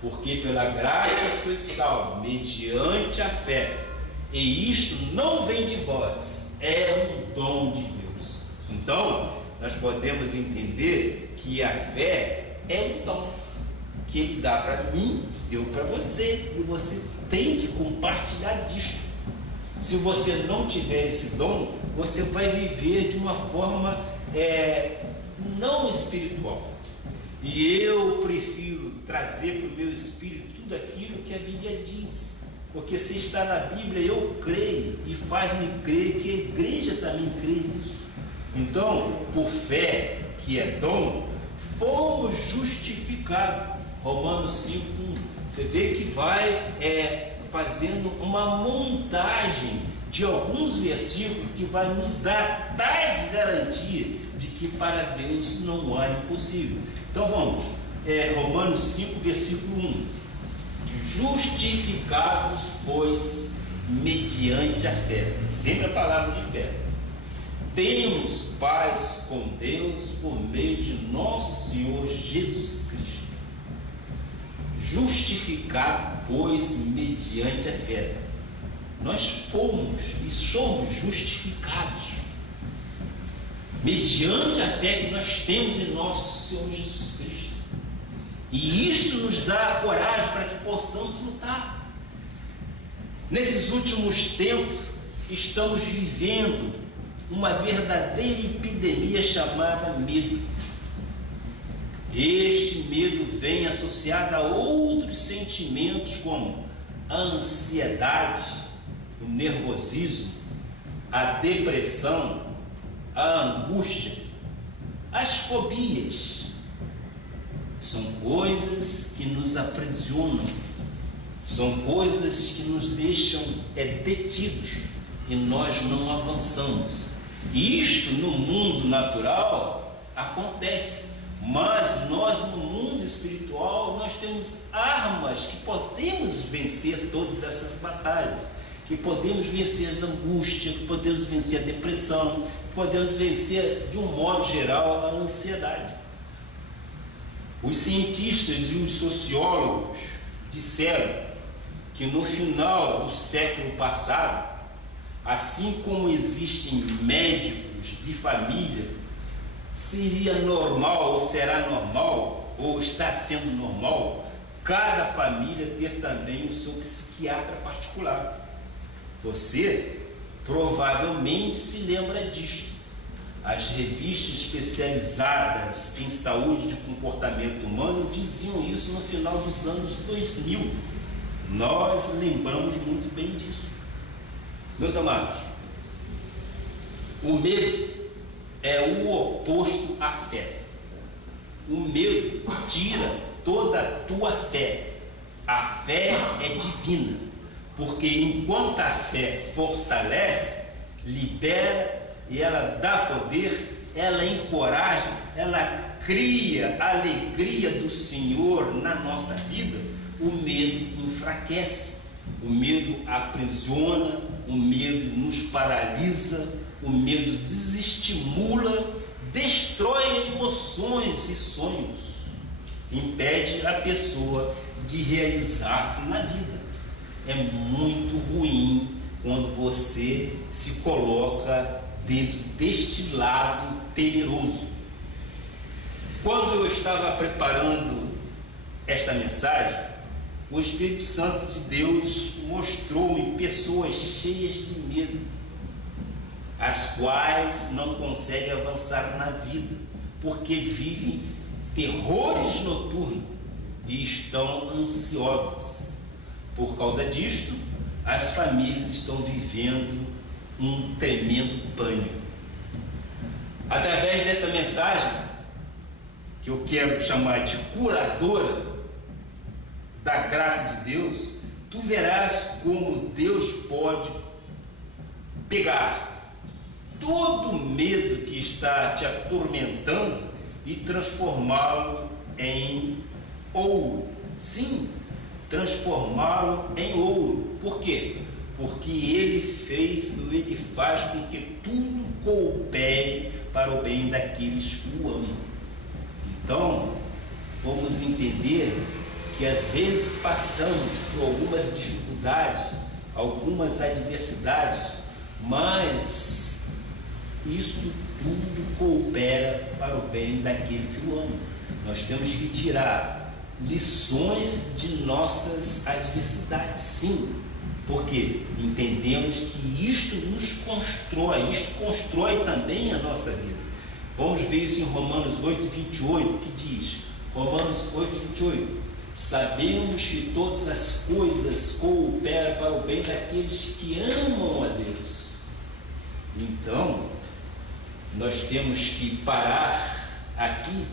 Porque pela graça sois salvos, mediante a fé. E isto não vem de vós, é um dom de Deus. Então, nós podemos entender que a fé é um dom que Ele dá para mim, deu para você, e você tem que compartilhar disto. Se você não tiver esse dom, você vai viver de uma forma não espiritual. E eu prefiro trazer para o meu espírito tudo aquilo que a Bíblia diz. Porque se está na Bíblia, eu creio, e faz-me crer que a igreja também crê nisso. Então, por fé, que é dom, fomos justificados. Romanos 5:1. Você vê que vai fazendo uma montagem de alguns versículos que vai nos dar tais garantias de que para Deus não há impossível. Então vamos, Romanos 5, versículo 1. Justificados, pois, mediante a fé. Sempre a palavra de fé. Temos paz com Deus por meio de nosso Senhor Jesus Cristo. Justificado, pois, mediante a fé. Nós fomos e somos justificados mediante a fé que nós temos em nosso Senhor Jesus Cristo. E isto nos dá coragem para que possamos lutar. Nesses últimos tempos, estamos vivendo uma verdadeira epidemia chamada medo. Este medo vem associado a outros sentimentos como a ansiedade, o nervosismo, a depressão, a angústia, as fobias. São coisas que nos aprisionam, são coisas que nos deixam detidos e nós não avançamos. E isto no mundo natural acontece, mas nós no mundo espiritual nós temos armas que podemos vencer todas essas batalhas, que podemos vencer as angústias, que podemos vencer a depressão, que podemos vencer de um modo geral a ansiedade. Os cientistas e os sociólogos disseram que no final do século passado, assim como existem médicos de família, seria normal, ou será normal, ou está sendo normal, cada família ter também o seu psiquiatra particular. Você provavelmente se lembra disto. As revistas especializadas em saúde de comportamento humano diziam isso no final dos anos 2000. Nós lembramos muito bem disso. Meus amados, o medo é o oposto à fé. O medo tira toda a tua fé. A fé é divina, porque enquanto a fé fortalece, libera e ela dá poder, ela encoraja, ela cria a alegria do Senhor na nossa vida, o medo enfraquece, o medo aprisiona, o medo nos paralisa, o medo desestimula, destrói emoções e sonhos, impede a pessoa de realizar-se na vida. É muito ruim quando você se coloca dentro deste lado temeroso. Quando eu estava preparando esta mensagem, o Espírito Santo de Deus mostrou-me pessoas cheias de medo, as quais não conseguem avançar na vida, porque vivem terrores noturnos e estão ansiosas. Por causa disto, as famílias estão vivendo um tremendo pânico. Através desta mensagem, que eu quero chamar de curadora da graça de Deus, tu verás como Deus pode pegar todo medo que está te atormentando e transformá-lo em ouro. Sim, transformá-lo em ouro. Por quê? Porque ele faz com que tudo coopere para o bem daqueles que o amam. Então, vamos entender que às vezes passamos por algumas dificuldades, algumas adversidades, mas isto tudo coopera para o bem daquele que o ama. Nós temos que tirar lições de nossas adversidades, sim, porque entendemos que isto nos constrói, isto constrói também a nossa vida. Vamos ver isso em Romanos 8:28, que diz, Romanos 8:28, sabemos que todas as coisas cooperam para o bem daqueles que amam a Deus. Então, nós temos que parar aqui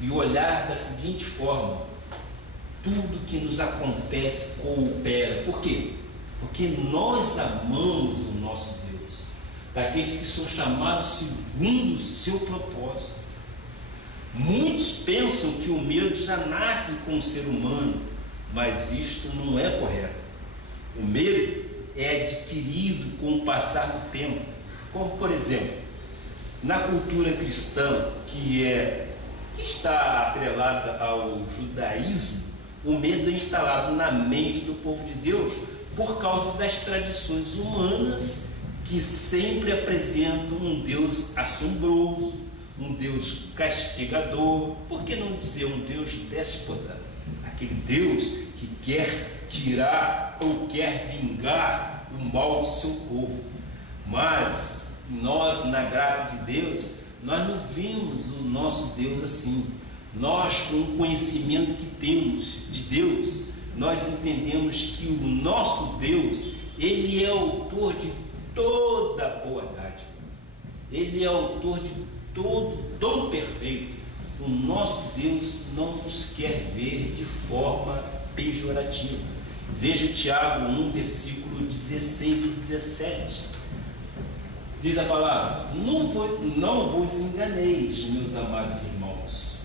e olhar da seguinte forma: tudo que nos acontece coopera. Por quê? Porque nós amamos o nosso Deus, daqueles que são chamados segundo o seu propósito. Muitos pensam que o medo já nasce com o ser humano, mas isto não é correto. O medo é adquirido com o passar do tempo, como por exemplo, na cultura cristã, que está atrelada ao judaísmo, o medo é instalado na mente do povo de Deus por causa das tradições humanas que sempre apresentam um Deus assombroso, um Deus castigador, por que não dizer um Deus déspota? Aquele Deus que quer tirar ou quer vingar o mal do seu povo. Mas nós, na graça de Deus, nós não vemos o nosso Deus assim. Nós, com o conhecimento que temos de Deus, nós entendemos que o nosso Deus, Ele é autor de toda boa dádiva. Ele é autor de todo dom perfeito. O nosso Deus não nos quer ver de forma pejorativa. Veja Tiago 1, versículo 16 e 17. Diz a palavra: não vos enganeis, meus amados irmãos.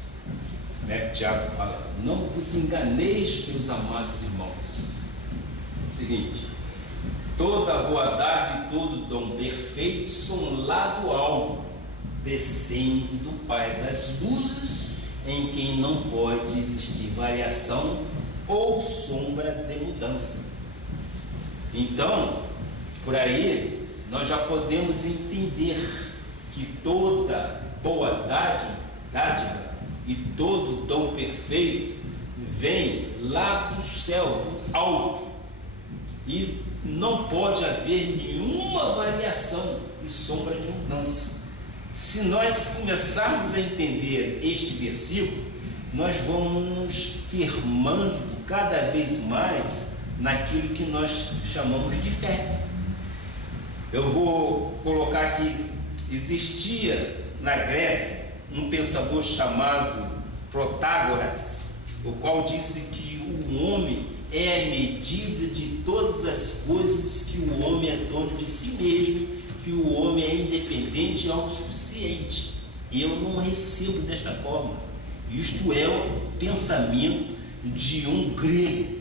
Tiago fala: não vos enganeis, meus amados irmãos. Seguinte: toda boa dádiva e todo dom perfeito são lá do alto, descendo do Pai das luzes, em quem não pode existir variação ou sombra de mudança. Então, por aí, nós já podemos entender que toda boa dádiva e todo dom perfeito vem lá do céu, do alto, e não pode haver nenhuma variação e sombra de mudança. Se nós começarmos a entender este versículo, nós vamos nos firmando cada vez mais naquilo que nós chamamos de fé. Eu vou colocar aqui: existia na Grécia um pensador chamado Protágoras, o qual disse que o homem é a medida de todas as coisas, que o homem é dono de si mesmo, que o homem é independente e autossuficiente. Eu não recebo desta forma. Isto é o pensamento de um grego,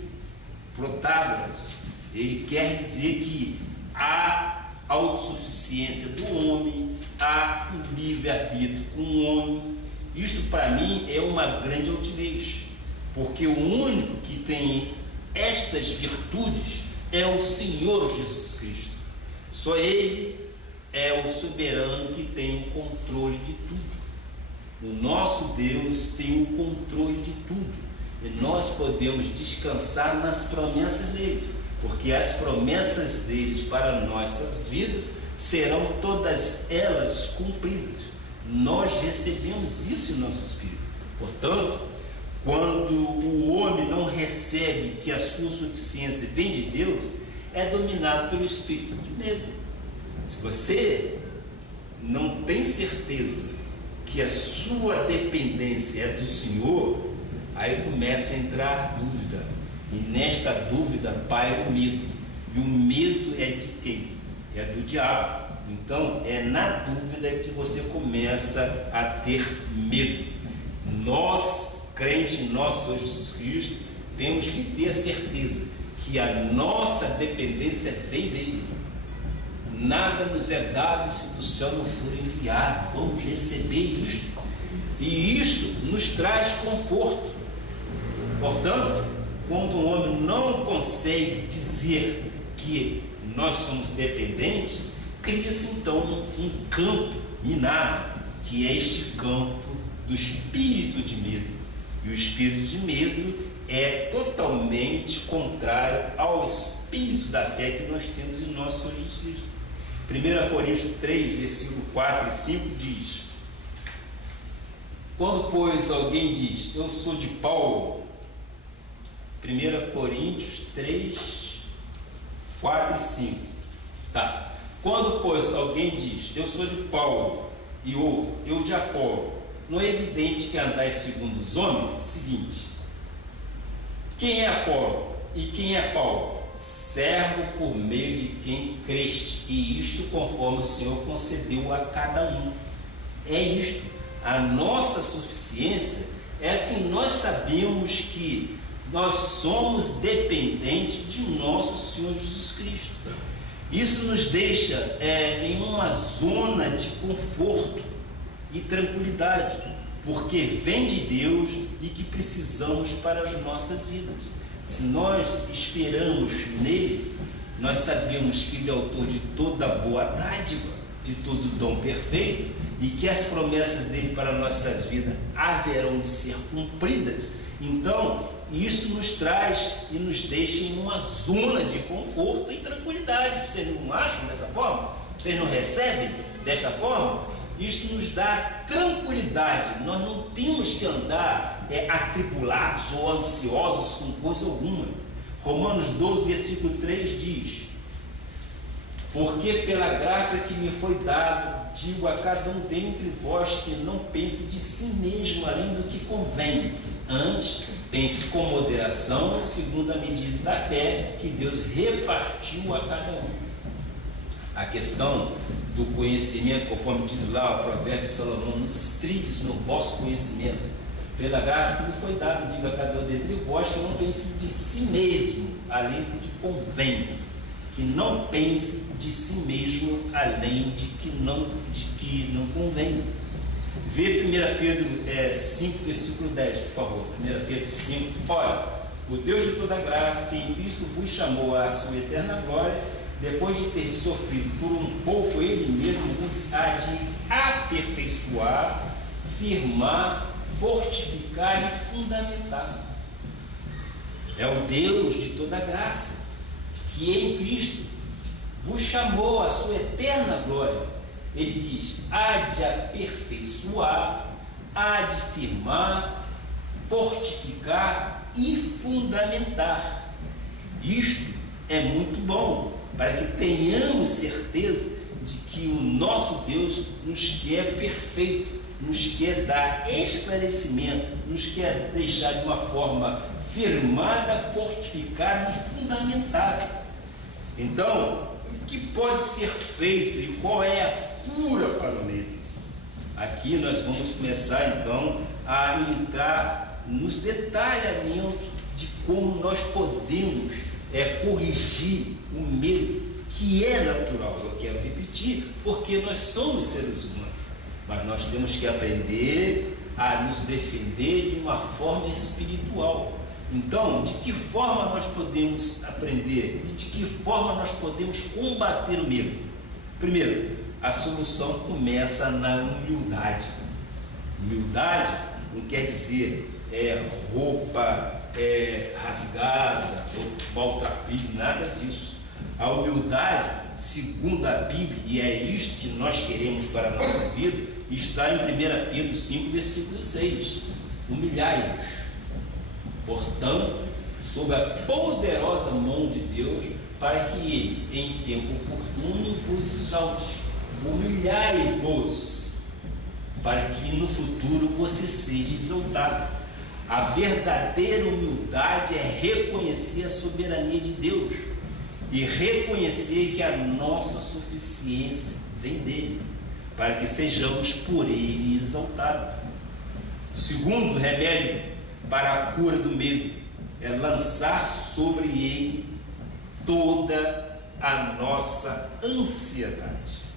Protágoras. Ele quer dizer que há autossuficiência do homem, há um livre-arbítrio com o homem. Isto para mim é uma grande altivez, porque o único que tem estas virtudes é o Senhor Jesus Cristo. Só Ele é o soberano que tem o controle de tudo. O nosso Deus tem o controle de tudo, e nós podemos descansar nas promessas dele, porque as promessas dele para nossas vidas serão todas elas cumpridas. Nós recebemos isso em nosso espírito. Portanto, quando o homem não recebe que a sua suficiência vem de Deus, é dominado pelo espírito de medo. Se você não tem certeza que a sua dependência é do Senhor, aí começa a entrar dúvida, e nesta dúvida paira o medo. E o medo é de quem? É do diabo. Então é na dúvida que você começa a ter medo. Nós, crentes em nosso Senhor Jesus Cristo, temos que ter a certeza que a nossa dependência vem dele. Nada nos é dado se do céu não for enviado. Vamos receber isto, e isto nos traz conforto. Portanto, quando um homem não consegue dizer que nós somos dependentes, cria-se então um campo minado, que é este campo do espírito de medo. E o espírito de medo é totalmente contrário ao espírito da fé que nós temos em nosso Senhor Jesus Cristo. 1 Coríntios 3, versículo 4 e 5 diz: quando, pois, alguém diz, eu sou de Paulo, 1 Coríntios 3, 4 e 5, tá? Quando, pois, alguém diz, eu sou de Paulo, e outro, eu de Apolo, não é evidente que andais segundo os homens? Seguinte, quem é Apolo e quem é Paulo? Servo por meio de quem creste, e isto conforme o Senhor concedeu a cada um. É isto, a nossa suficiência é que nós sabemos que nós somos dependentes de nosso Senhor Jesus Cristo. Isso nos deixa em uma zona de conforto e tranquilidade, porque vem de Deus e que precisamos para as nossas vidas. Se nós esperamos nele, nós sabemos que ele é autor de toda boa dádiva, de todo dom perfeito, e que as promessas dele para nossas vidas haverão de ser cumpridas. Então, isso nos traz e nos deixa em uma zona de conforto e tranquilidade. Vocês não acham dessa forma? Vocês não recebem desta forma? Isso nos dá tranquilidade. Nós não temos que andar atribulados ou ansiosos com coisa alguma. Romanos 12, versículo 3 diz: porque pela graça que me foi dada, digo a cada um dentre vós que não pense de si mesmo além do que convém, antes pense com moderação, segundo a medida da fé que Deus repartiu a cada um. A questão do conhecimento, conforme diz lá o provérbio de Salomão, estrides no vosso conhecimento, pela graça que me foi dada, digo a cada um dentre vós que não pense de si mesmo além do que convém, que não pense de si mesmo além de que não convém. Vê 1 Pedro 5, versículo 10, por favor. 1 Pedro 5. Ora, o Deus de toda graça, que em Cristo vos chamou à sua eterna glória, depois de ter sofrido por um pouco, ele mesmo vos há de aperfeiçoar, firmar, fortificar e fundamentar. É o Deus de toda graça, que em Cristo vos chamou à sua eterna glória. Ele diz, há de aperfeiçoar, há de firmar, fortificar e fundamentar. Isto é muito bom, para que tenhamos certeza de que o nosso Deus nos quer perfeito, nos quer dar esclarecimento, nos quer deixar de uma forma firmada, fortificada e fundamentada. Então, o que pode ser feito e qual é a cura para o medo? Aqui nós vamos começar então a entrar nos detalhamentos de como nós podemos corrigir o medo, que é natural. Eu quero repetir, porque nós somos seres humanos, mas nós temos que aprender a nos defender de uma forma espiritual. Então, de que forma nós podemos aprender e de que forma nós podemos combater o medo? Primeiro, a solução começa na humildade. Humildade não quer dizer roupa rasgada, maltrapilho, nada disso. A humildade, segundo a Bíblia, e é isto que nós queremos para a nossa vida, está em 1 Pedro 5, versículo 6. Humilhai-vos, portanto, sob a poderosa mão de Deus, para que Ele, em tempo oportuno, vos exalte. Humilhai-vos, para que no futuro você seja exaltado. A verdadeira humildade é reconhecer a soberania de Deus e reconhecer que a nossa suficiência vem dele, para que sejamos por ele exaltados. O segundo remédio para a cura do medo é lançar sobre ele toda a nossa ansiedade.